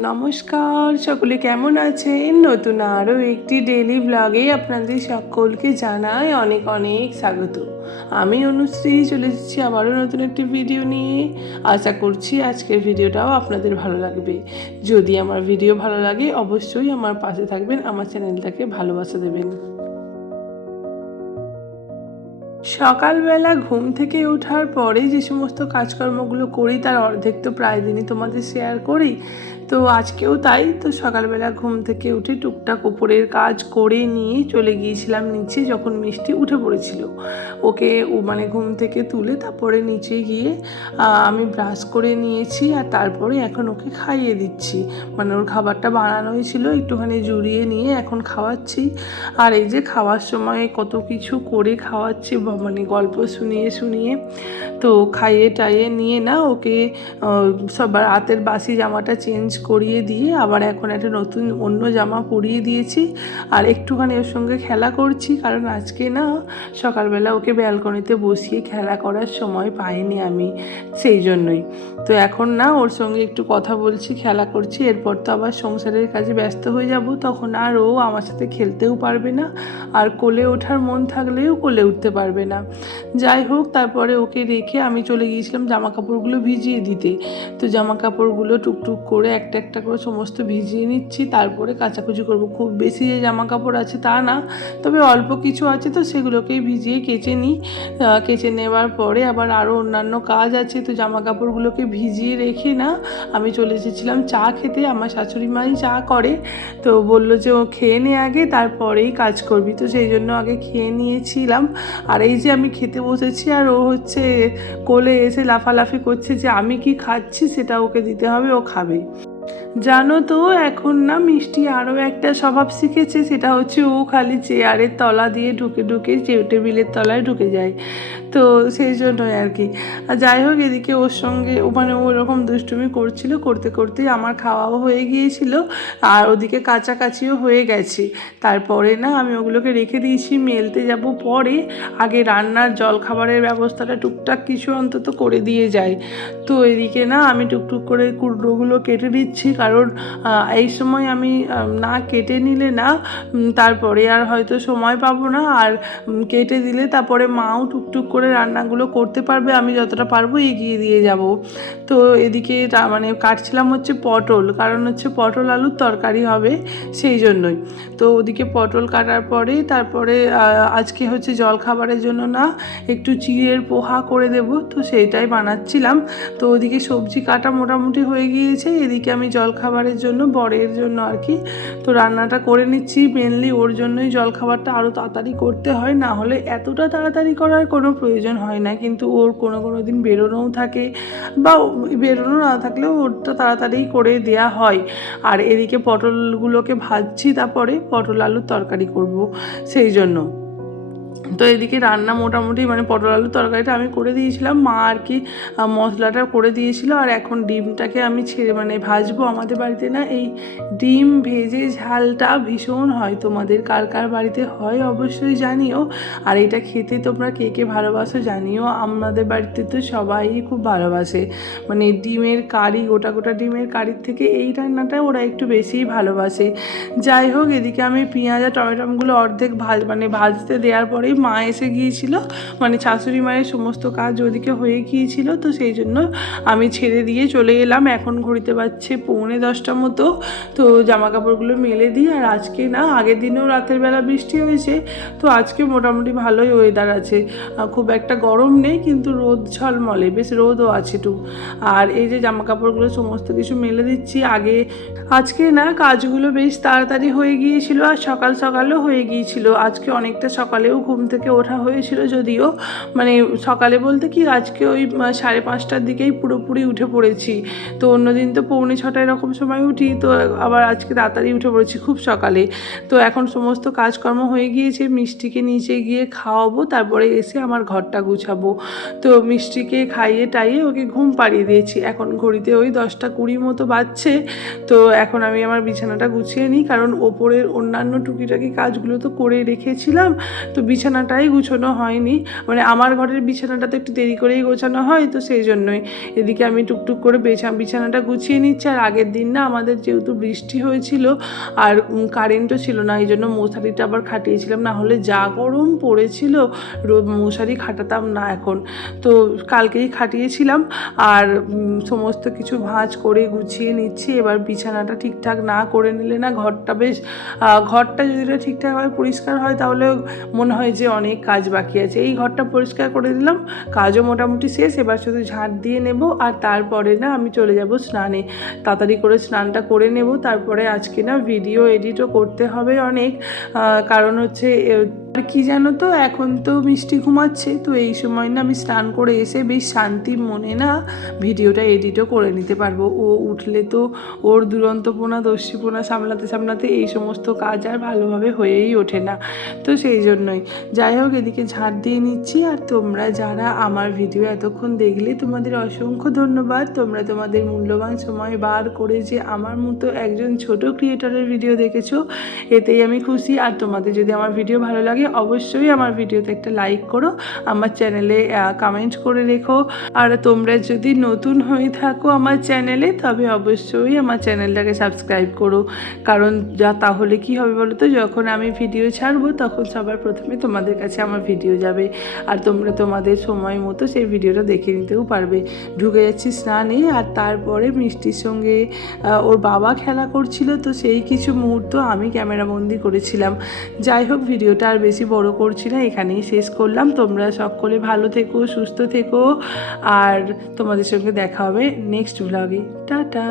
নমস্কার, সকলে কেমন আছেন? নতুন আরও একটি ডেইলি ব্লগে আপনাদের সকলকে জানাই অনেক অনেক স্বাগত। আমি অনুশ্রী চলে এসেছি আবারও নতুন একটি ভিডিও নিয়ে। আশা করছি আজকের ভিডিওটাও আপনাদের ভালো লাগবে। যদি আমার ভিডিও ভালো লাগে অবশ্যই আমার পাশে থাকবেন, আমার চ্যানেলটাকে ভালোবাসা দেবেন। সকালবেলা ঘুম থেকে ওঠার পরে যে সমস্ত কাজকর্মগুলো করি তার অর্ধেক তো প্রায় দিনই তোমাদের শেয়ার করি। তো আজকেও তাই। তো সকালবেলা ঘুম থেকে উঠে টুকটাক ওপরের কাজ করে নিয়ে চলে গিয়েছিলাম নিচে, যখন মিষ্টি উঠে পড়েছিল। ওকে ঘুম থেকে তুলে তারপরে নিচে গিয়ে আমি ব্রাশ করে নিয়েছি, আর তারপরে এখন ওকে খাইয়ে দিচ্ছি। ওর খাবারটা বানানোই ছিল, একটুখানি জুড়িয়ে নিয়ে এখন খাওয়াচ্ছি। আর এই যে খাওয়ার সময় কত কিছু করে খাওয়াচ্ছি, গল্প শুনিয়ে শুনিয়ে। তো খাইয়ে টাইয়ে নিয়ে না ওকে সব রাতের বাসি জামাটা চেঞ্জ করিয়ে দিয়ে আবার এখন একটা নতুন অন্য জামা পরিয়ে দিয়েছি। আর একটুখানি ওর সঙ্গে খেলা করছি, কারণ আজকে না সকালবেলা ওকে ব্যালকনিতে বসিয়ে খেলা করার সময় পাইনি আমি, সেই জন্যই। তো এখন না ওর সঙ্গে একটু কথা বলছি, খেলা করছি। এরপর তো আবার সংসারের কাজে ব্যস্ত হয়ে যাব, তখন আর ও আমার সাথে খেলতেও পারবে না, আর কোলে ওঠার মন থাকলেও কোলে উঠতে পারবে না। যাই হোক, তারপরে ওকে রেখে আমি চলে গিয়েছিলাম জামা কাপড়গুলো ভিজিয়ে দিতে। তো জামা কাপড়গুলো টুকটুক করে একটা একটা করে সমস্ত ভিজিয়ে নিচ্ছি, তারপরে কাচাকুচি করবো। খুব বেশি যে জামা কাপড় আছে তা না, তবে অল্প কিছু আছে, তো সেগুলোকেই ভিজিয়ে কেচে নিই। কেচে নেওয়ার পরে আবার আরও অন্যান্য কাজ আছে, তো জামা কাপড়গুলোকে ভিজিয়ে রেখে না আমি চলে এসেছিলাম চা খেতে। আমার শাশুড়ি মাই চা করে, তো বললো যে ও খেয়ে নে আগে, তারপরেই কাজ করবি। তো সেই জন্য আগে খেয়ে নিয়েছিলাম। আর এই যে আমি খেতে বসেছি, আর ও কোলে এসে লাফালাফি করছে যে আমি কি খাচ্ছি সেটা ওকে দিতে হবে, ও খাবে। জানো তো, এখন না মিষ্টি আরও একটা স্বভাব শিখেছে, সেটা হচ্ছে ও খালি চেয়ারের তলা দিয়ে ঢুকে ঢুকে টেবিলের তলায় ঢুকে যায়। তো সেই জন্যই আর কি। যাই হোক, এদিকে ওর সঙ্গে ওরকম দুষ্টুমি করছিল, করতে করতেই আমার খাওয়াও হয়ে গিয়েছিল, আর ওদিকে কাছাকাছিও হয়ে গেছে। তারপরে না আমি ওগুলোকে রেখে দিয়েছি, মেলতে যাব পরে। আগে রান্নার জল খাবারের ব্যবস্থাটা টুকটাক কিছু অন্তত করে দিয়ে যায়। তো এদিকে না আমি টুকটুক করে কুমড়োগুলো কেটে দিচ্ছি, কারণ এই সময় আমি না কেটে নিলে না তারপরে আর হয়তো সময় পাবো না। আর কেটে দিলে তারপরে মাও টুকটুক করে রান্নাগুলো করতে পারবে, আমি যতটা পারবো এগিয়ে দিয়ে যাব। তো এদিকে কাটছিলাম হচ্ছে পটল, কারণ হচ্ছে পটল আলুর তরকারি হবে, সেই জন্যই। তো ওদিকে পটল কাটার পরে তারপরে আজকে হচ্ছে জলখাবারের জন্য না একটু চিড়ের পোহা করে দেব, তো সেইটাই বানাচ্ছিলাম। তো ওদিকে সবজি কাটা মোটামুটি হয়ে গিয়েছে, এদিকে আমি জলখাবারের জন্য বরের জন্য আর কি তো রান্নাটা করে নিচ্ছি। মেনলি ওর জন্যই জলখাবারটা আরও তাড়াতাড়ি করতে হয়, না হলে এতটা তাড়াতাড়ি করার কোনো প্রয়োজন হয় না। কিন্তু ওর কোনো দিন বেরোনোও থাকে, বা বেরোনো না থাকলেও ওরটা তাড়াতাড়ি করে দেয়া হয়। আর এদিকে পটলগুলোকে ভাজছি, তারপরে পটল আলুর তরকারি করব, সেই জন্য। তো এদিকে রান্না মোটামুটি পটল আলুর তরকারিটা আমি করে দিয়েছিলাম, মা আর কি মশলাটা করে দিয়েছিল। আর এখন ডিমটাকে আমি ভাজবো। আমাদের বাড়িতে না এই ডিম ভেজে ঝালটা ভীষণ হয়, তোমাদের কার কার বাড়িতে হয় অবশ্যই জানিও। আর এটা খেতে তোমরা কে কে ভালোবাসো জানিও। আমাদের বাড়িতে তো সবাই খুব ভালোবাসে, ডিমের কারি, গোটা গোটা ডিমের কারির থেকে এই রান্নাটা ওরা একটু বেশিই ভালোবাসে। যাই হোক, এদিকে আমি পেঁয়াজ আর টমেটোগুলো অর্ধেক ভাজতে দেওয়ার পরেই মা এসে গিয়েছিল, শাশুড়ি মায়ের সমস্ত কাজ ওদিকে হয়ে গিয়েছিল। তো সেই জন্য আমি ছেড়ে দিয়ে চলে এলাম। এখন ঘড়িতে বাজছে 9:45 মতো। তো জামা কাপড়গুলো মেলে দিই। আর আজকে না আগের দিনেও রাতের বেলা বৃষ্টি হয়েছে, তো আজকে মোটামুটি ভালোই ওয়েদার আছে, খুব একটা গরম নেই, কিন্তু রোদ ঝলমলে, বেশ রোদও আছে একটু। আর এই যে জামা কাপড়গুলো সমস্ত কিছু মেলে দিচ্ছি। আজকে না কাজগুলো বেশ তাড়াতাড়ি হয়ে গিয়েছিল, আর সকালেও হয়ে গিয়েছিল। আজকে অনেকটা সকালেও ঘুম থেকে ওঠা হয়েছিল, যদিও সকালে বলতে কি আজকে ওই 5:30টার দিকেই পুরোপুরি উঠে পড়েছি। তো অন্যদিন তো 5:45 এরকম সময় উঠি, তো আবার আজকে তাড়াতাড়ি উঠে পড়েছি খুব সকালে। তো এখন সমস্ত কাজকর্ম হয়ে গিয়েছে, মিষ্টিকে নিচে গিয়ে খাওয়াবো, তারপরে এসে আমার ঘরটা গুছাবো। তো মিষ্টিকে খাইয়ে টাইয়ে ওকে ঘুম পাড়িয়ে দিয়েছি। এখন ঘড়িতে ওই 10:20 মতো বাজছে। তো এখন আমি আমার বিছানাটা গুছিয়ে নিই, কারণ ওপরের অন্যান্য টুকিটাকি কাজগুলো তো করে রেখেছিলাম। তো বিছানাটাই গুছানো হয়নি, মানে আমার ঘরের বিছানাটা তো একটু দেরি করেই গোছানো হয়, তো সেই জন্যই এদিকে আমি টুকটুক করে বিছানাটা গুছিয়ে নিচ্ছি। আর আগের দিন না আমাদের যেহেতু বৃষ্টি হয়েছিল আর কারেন্টও ছিল না, এই জন্য মশারিটা আবার খাটিয়েছিলাম, না হলে যা গরম পড়েছিল মশারি খাটাতাম না এখন। তো কালকেই খাটিয়েছিলাম আর সমস্ত কিছু ভাঁজ করে গুছিয়ে নিচ্ছি। এবার বিছানাটা ঠিকঠাক না করে নিলে না ঘরটা যদি ঠিকঠাকভাবে পরিষ্কার হয় তাহলে মনে হয় যে অনেক কাজ বাকি আছে। এই ঘরটা পরিষ্কার করে দিলাম, কাজও মোটামুটি শেষ, এবার শুধু ঝাঁট দিয়ে নেব আর তারপরে না আমি চলে যাব স্নানে। তাড়াতাড়ি করে স্নানটা করে নেব, তারপরে আজকে না ভিডিও এডিটও করতে হবে অনেক, কারণ হচ্ছে আর কি জানো তো, এখন তো মিষ্টি ঘুমাচ্ছে, তো এই সময় না আমি স্নান করে এসে বেশ শান্তি মনে না ভিডিওটা এডিটও করে নিতে পারবো। ও উঠলে তো ওর দুরন্তপনা দস্যিপনা সামলাতে এই সমস্ত কাজ আর ভালোভাবে হয়েই ওঠে না, তো সেই জন্যই। যাই হোক, এদিকে ঝাঁট দিয়ে নিচ্ছি। আর তোমরা যারা আমার ভিডিও এতক্ষণ দেখলে তোমাদের অসংখ্য ধন্যবাদ। তোমরা তোমাদের মূল্যবান সময় বার করে যে আমার মতো একজন ছোট ক্রিয়েটরের ভিডিও দেখেছো, এতেই আমি খুশি। আর তোমাদের যদি আমার ভিডিও ভালো লাগে অবশ্যই আমার ভিডিওতে একটা লাইক করো, আমার চ্যানেলে কমেন্ট করে রেখো। আর তোমরা যদি নতুন হয়ে থাকো আমার চ্যানেলে, তবে অবশ্যই আমার চ্যানেলটাকে সাবস্ক্রাইব করো, কারণ তাহলে কি হবে বলো তো, যখন আমি ভিডিও ছাড়বো তখন সবার প্রথমে তোমাদের কাছে আমার ভিডিও যাবে আর তোমরা তোমাদের সময় মতো সেই ভিডিওটা দেখে নিতেও পারবে। ঢুকে যাচ্ছি স্নানে, আর তারপরে মিষ্টির সঙ্গে ওর বাবা খেলা করছিল, তো সেই কিছু মুহূর্ত আমি ক্যামেরাবন্দি করেছিলাম। যাই হোক, ভিডিওটা আর বেশি বড় করছি না, এখানেই শেষ করলাম। তোমরা সকলে ভালো থেকো, সুস্থ থেকো, আর তোমাদের সঙ্গে দেখা হবে নেক্সট ব্লগে। টাটা।